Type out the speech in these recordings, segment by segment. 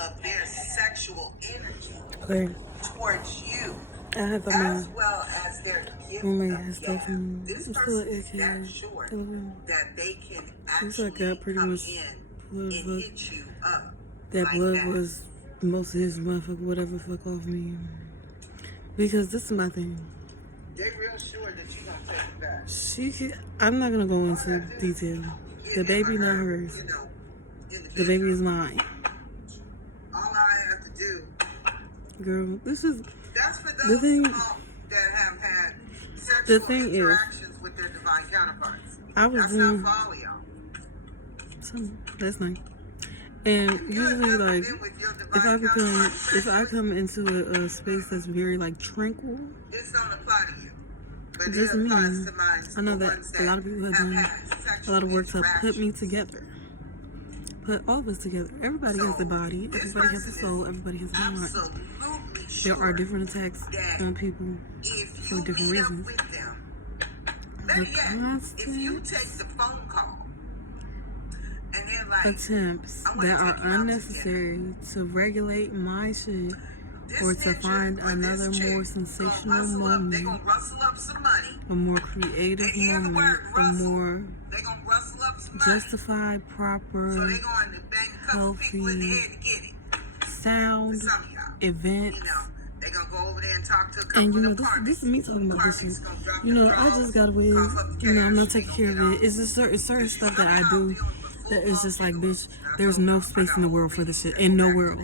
of their sexual energy Okay. towards you, I have a as well as their gift roommate of has stuff gab. from This I'm still person at is that AKA. sure Telegram. that they can Since I actually got pretty come much in and hit you up that like blood that. was most of his motherfucker whatever fuck off me. Because this is my thing. They real sure that you gonna take it back. I'm not gonna go into detail. The baby not hers. The baby is mine. All I have to do. Girl, this is That's for the those thing. that have had sexual The thing is, interactions with their divine counterparts. I was That's doing not for all of y'all. that's nice. And usually, like, if I come into a space that's very like tranquil, this don't apply to you. But just it me. applies to mine. I know that a lot of people have done a lot of work to put me together. Put all of us together. Everybody has a body. Everybody has a soul. Everybody has a mind. There are different attacks on people for different reasons. If you take the phone call and they're like, attempts that are unnecessary to regulate my shit or to find another more sensational moment, a more creative moment, a more justified, proper, healthy, sound event. And you know, this is me talking about this shit. You know, I just got away. You know, I'm not taking care of it. It's just certain stuff that I do that is just like, bitch, there's no space in the world for this shit. In no world.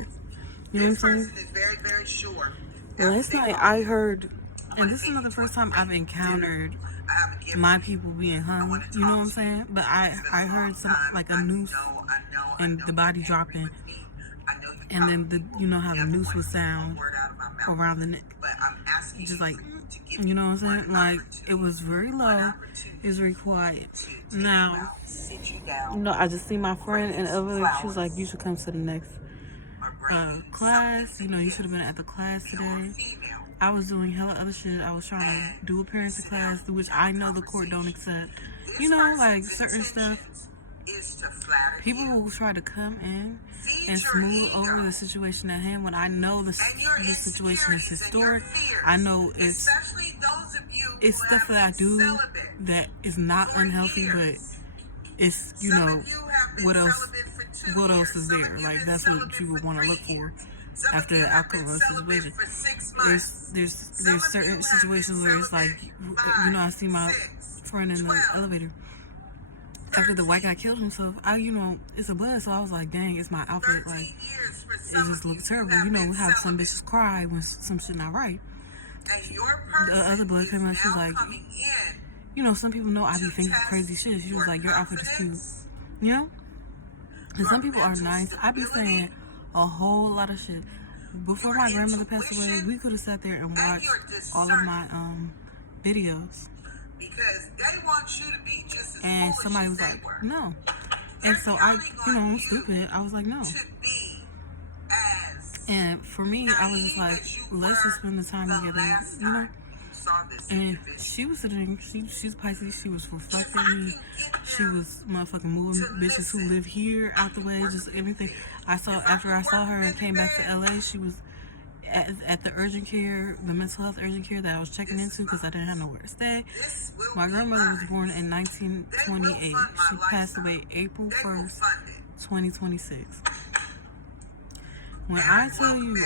You know what I'm saying? Last night I heard, and this is not the first time I've encountered my people being hung. You know what I'm saying? But I heard some like a noose and the body dropping, and then you know how the noose would sound around the neck, just like, you know what I'm saying? Like, it was very low, it was very quiet. Now, you know, I just see my friend and other. She was like, you should come to the next class. You know, you should have been at the class today. I was doing hella other shit. I was trying to do a parenting class, which I know the court don't accept. You know, like certain stuff. People will try to come in and smooth over the situation at hand when I know the situation is historic. I know it's stuff that I do that is not unhealthy, but it's, you know, what else is there? Like, that's what you would want to look for after the outcome of the situation. There's certain situations where it's like, you know, I see my friend in the elevator. After the white guy killed himself, you know, it's a blood, so I was like, dang, it's my outfit. Like, it just looks terrible. You know, we have some bitches cry when some shit not right. The other blood came out, she was like, you know, some people know I be thinking crazy shit. She was like, your outfit is cute. You know? And some people are nice. I be saying a whole lot of shit. Before my grandmother passed away, we could have sat there and watched all of my videos. Because they want you to be just as and somebody was like, no. And so you know, I'm stupid. I was like, no. And for me, I was just like, let's just spend the time together, you know? And she was sitting, she's Pisces, she was reflecting me. She was motherfucking moving bitches who live here out the way, just everything. After I saw her and came back to LA, she was at the urgent care, the mental health urgent care that I was checking into because I didn't have nowhere to stay. My grandmother was born in 1928. She passed away April 1st, 2026. When I tell you,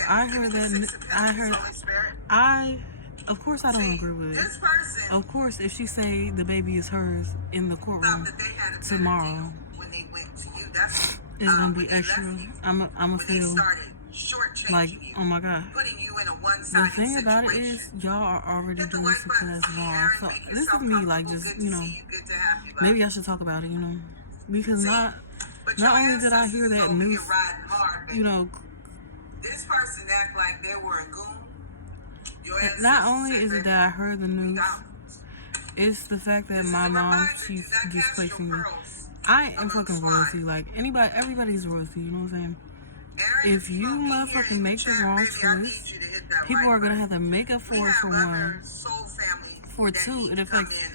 of course I don't agree with it. Of course, if she say the baby is hers in the courtroom tomorrow, it's gonna be extra. I'ma feel like, oh my god. The thing about it is, y'all are already doing something that's wrong. So this is me, like, just, you know, maybe I should talk about it, you know, because not only did I hear that news, you know, this person act like they were a goon. Not only is it that I heard the news, it's the fact that my mom, she's displacing me. I am fucking royalty. Like, everybody's royalty, you know what I'm saying? If you motherfucking make the wrong choice, people are gonna have to make up for it, for one. For two, it affects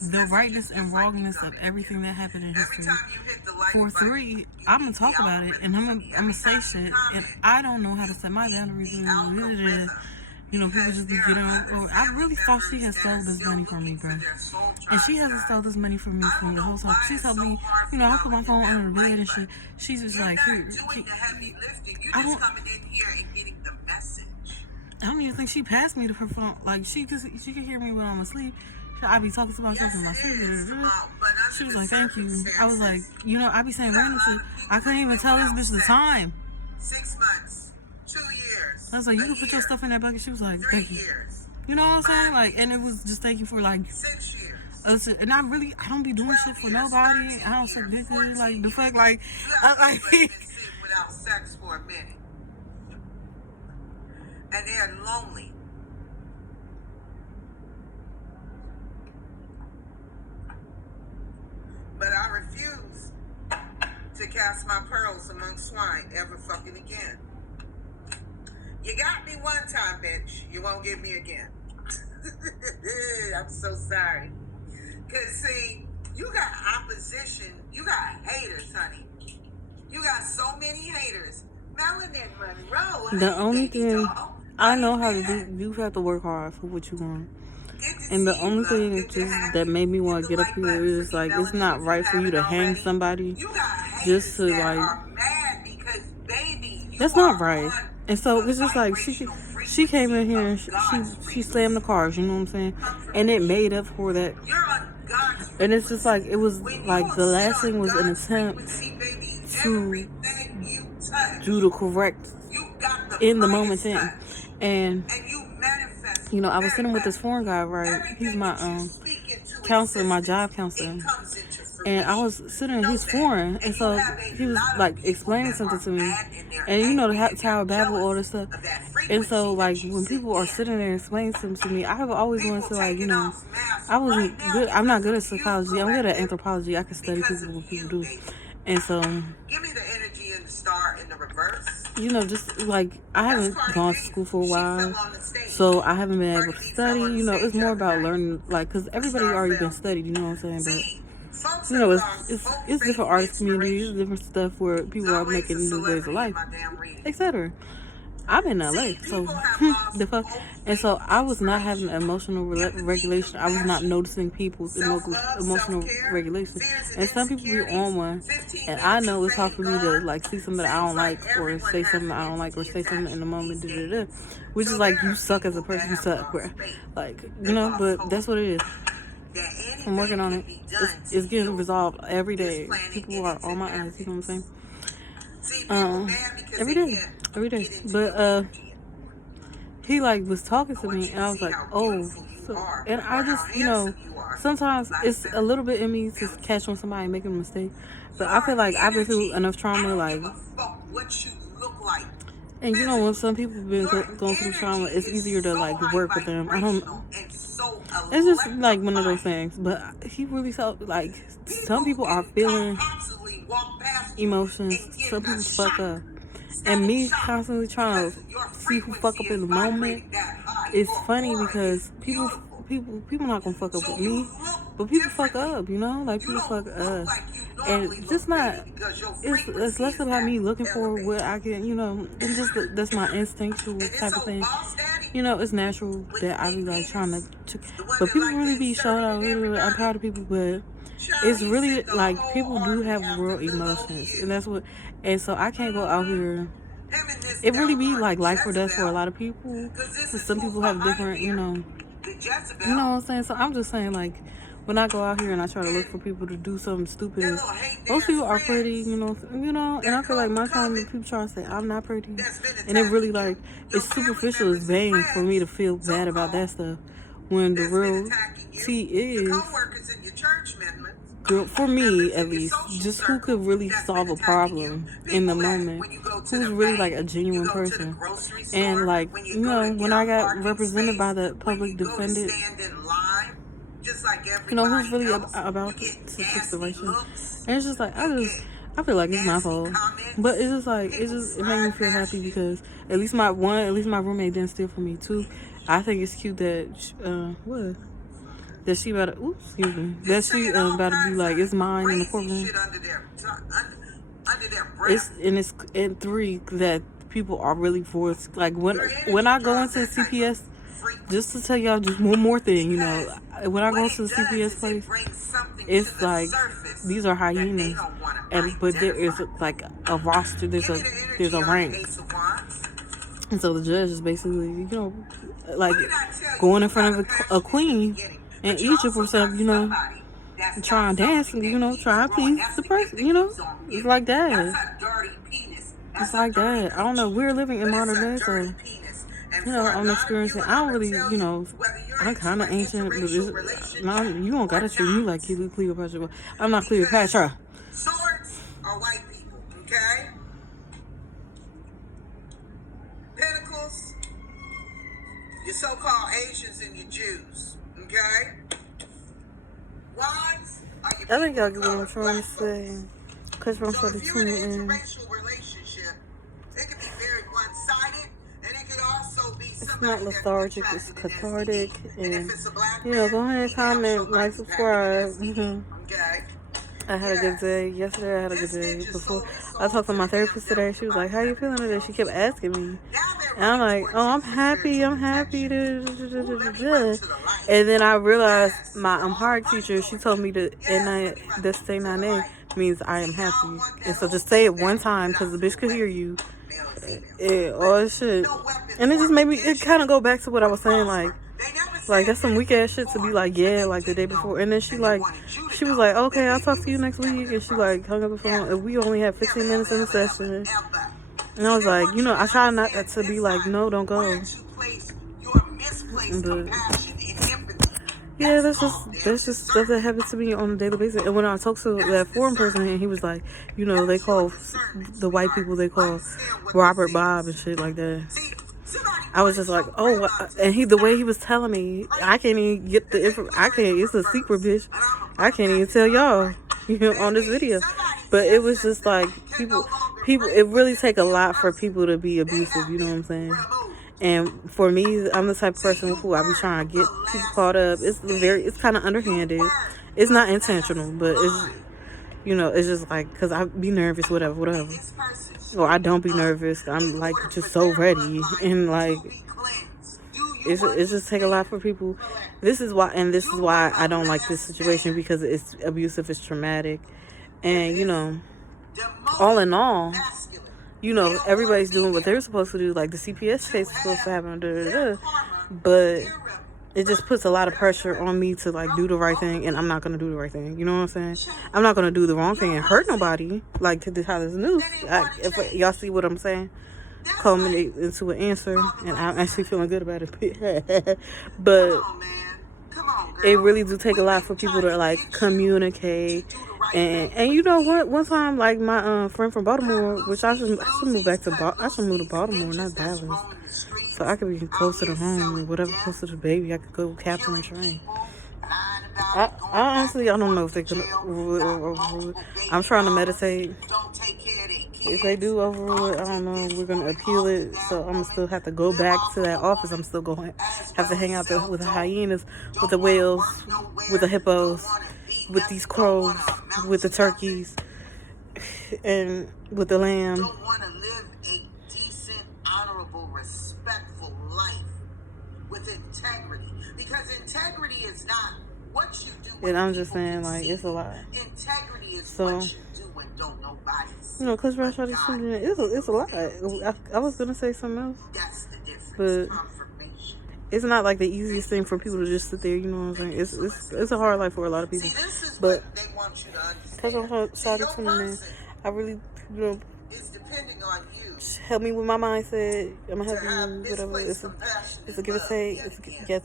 the rightness and wrongness of everything that happened in Every history. time you hit the like For button, 3, I'm gonna talk about it, and I'm gonna say shit, and I don't know how to set my boundaries. You know, people just be getting on. Or I really thought she had stole this money from me, bro. And she hasn't stole this money from me from the whole time. She's helped me, you know, I put my phone under the bed and shit. She's just like, here, I don't even think she passed me to her phone. Like, she can hear me when I'm asleep. I be talking to myself in my sleep. She was like, thank you. I was like, you know, I be saying random shit. I couldn't even tell this bitch the time. 6 months, 2 years. I was like, you can put your stuff in that bucket. She was like, thank you. You know what I'm saying? Like, and it was just thank you for like 6 years. And I don't be doing shit for nobody. I don't suck dick. Like, the fuck, like, without sex for a minute. And they're lonely. But I refuse to cast my pearls among swine ever fucking again. You got me one time, bitch. You won't get me again. I'm so sorry. Because, see, you got opposition. You got haters, honey. You got so many haters. Melanin Monroe. The only thing I know how to do, you have to work hard for what you want. And the only thing that made me want to get up here is like, it's not right for you to hang somebody just to like, that's not right. And so it's just like, she came in here and she slammed the cars, you know what I'm saying? And it made up for that. And it's just like, it was like the last thing was an attempt to do the correct in the moment thing. And you know, I was sitting with this foreign guy, right? He's my counselor, my job counselor. And I was sitting, he's foreign. And so he was like explaining something to me. And you know, the Tower of Babel, all this stuff. And so, like, when people are sitting there explaining something to me, I have always wanted to, like, you know, I wasn't good. I'm not good at psychology. I'm good at anthropology. I can study people, what people do. And so, give me the energy and the star in the reverse. You know, just like, I haven't gone to school for a while, so I haven't been able to study. You know, it's more about learning, like, because everybody already been studied, you know what I'm saying? But, you know, it's different artist communities, different stuff where people are making new ways of life, etc. I'm in LA, so the fuck. And so I was not having emotional regulation. I was not noticing people's emotional regulation. And some people be on one, and I know it's hard for me to like see something that I don't like, or say something I don't like, or say something in the moment, which is like, you suck as a person, you suck, bro. Like, you know, but that's what it is. I'm working on it. It's getting resolved every day. People are on my ass, you know what I'm saying? Every day. But he like was talking to me, and I was like, oh, so, and I just, you know, sometimes it's a little bit in me to catch on somebody making a mistake, but I feel like I've been through enough trauma, like, and you know, when some people have been going through trauma, it's easier to like work with them. I don't know. It's just like one of those things. But he really felt like some people are feeling emotions. Some people fuck up. And me constantly trying to see who fuck up in the moment, it's funny because people not gonna fuck up with me, but people fuck up, you know, like people fuck up, and it's just not. It's less about me looking for what I can, you know. It's just that's my instinctual type of thing. You know, it's natural that I be like trying to but people really be showing out. Really, I'm proud of people, but it's really like people do have real emotions, and that's what. And so I can't go out here. It really be like life or death for a lot of people. Some people have different, you know what I'm saying? So I'm just saying, like, when I go out here and I try to look for people to do something stupid, most people are pretty, you know, and I feel like my time when people try to say I'm not pretty, and it really like, it's superficial, it's vain for me to feel bad about that stuff, when the real tea is, for me at least, just who could really solve a problem in the moment, who's really like a genuine person. And like, you know, when I got represented by the public defendant, you know, who's really about to fix the racial. And it's just like, I feel like it's my fault, but it's just like, it made me feel happy because at least my roommate didn't steal from me too. I think it's cute that that she about to, oops, excuse me, that she about to be like, it's mine in the courtroom. It's in 3 that people are really forced. Like when I go into CPS, just to tell y'all just one more thing, you know, when I go to the CPS place, it's like these are hyenas, but there is like a roster. There's a rank, and so the judge is basically, you know, like going in front of a queen in Egypt or something, you know, trying to dance, you know, trying to please the person, you know, it's like that. It's like that. I don't know. We're living in modern day, so, you know, I'm experiencing. I don't really, you know, I'm kind of ancient, but you don't gotta treat me like Cleopatra. I'm not Cleopatra. Swords are white people, okay? Pentacles, your so-called Asians and your Jews, okay? Wands are your I think y'all get what I'm trying to say. Because I'm so if you're in an interracial relationship, it can be very one-sided, and it could also be it's not lethargic, it's cathartic. And, you know, go ahead and comment, like, subscribe. Okay. I had a good day. Yesterday I had a good day. Before I talked to my therapist today, she was like, how you feeling today? She kept asking me. And I'm like, oh, I'm happy. And then I realized my Amharic teacher, she told me that the stay nane means I am happy. And so just say it one time because the bitch could hear you. Oh shit. And it just made me, it kind of go back to what I was saying, like that's some weak ass shit to be like, yeah, like the day before. And then she was like, okay, I'll talk to you next week. And she like hung up the phone. And we only had 15 minutes in the session. And I was like, you know, I try not to be like, no, don't go. But yeah, that's just stuff that happens to me on a daily basis. And when I talked to that foreign person, and he was like, you know, they call the white people, they call Robert Bob and shit like that. I was just like, oh, and the way he was telling me, I can't even get the info. It's a secret, bitch. I can't even tell y'all, you know, on this video. But it was just like people. It really take a lot for people to be abusive. You know what I'm saying? And for me, I'm the type of person who I be trying to get people caught up. It's kind of underhanded. It's not intentional, but it's, you know, it's just like, cause I be nervous, whatever. Or I don't be nervous. I'm like just so ready, and like it's just take a lot for people. This is why I don't like this situation, because it's abusive, it's traumatic, and you know, all in all, you know, everybody's doing what they're supposed to do. Like the CPS case is supposed to happen, but it just puts a lot of pressure on me to like do the right thing, and I'm not gonna do the right thing. You know what I'm saying? I'm not gonna do the wrong thing and hurt nobody. Like to how this news, if y'all see what I'm saying, culminate into an answer, and I'm actually feeling good about it. But it really do take a lot for people to like communicate. And you know what? One time, like my friend from Baltimore, which I should move to Baltimore, not Dallas, so I could be closer to home or whatever, closer to the baby. I could go captain and train. I honestly, I don't know if they could overrule it. I'm trying to meditate. If they do overrule it, I don't know. We're gonna appeal it, so I'm gonna still have to go back to that office. I'm still going to have to hang out there with the hyenas, with the whales, with the hippos, with these crows, with the turkeys, and with the lamb. Don't want to live a decent, honorable, respectful life with integrity, because integrity is not what you do. And I'm just saying, like, it's a lot. Integrity is what you do when don't nobody see. You know, because Rush Hour shooting, it's a lot. I was gonna say something else. That's the difference. But it's not like the easiest thing for people to just sit there. You know what I'm saying? It's a hard life for a lot of people. But because I'm sorry to me, I really, you know, depending on you. Help me with my mindset. I'm gonna help you. Whatever. It's a give or take. It's a get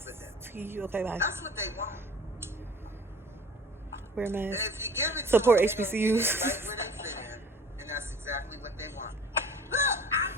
to you. Okay, bye. That's what they want. Wear a mask. Support HBCUs. And that's exactly what they want. Look, I'm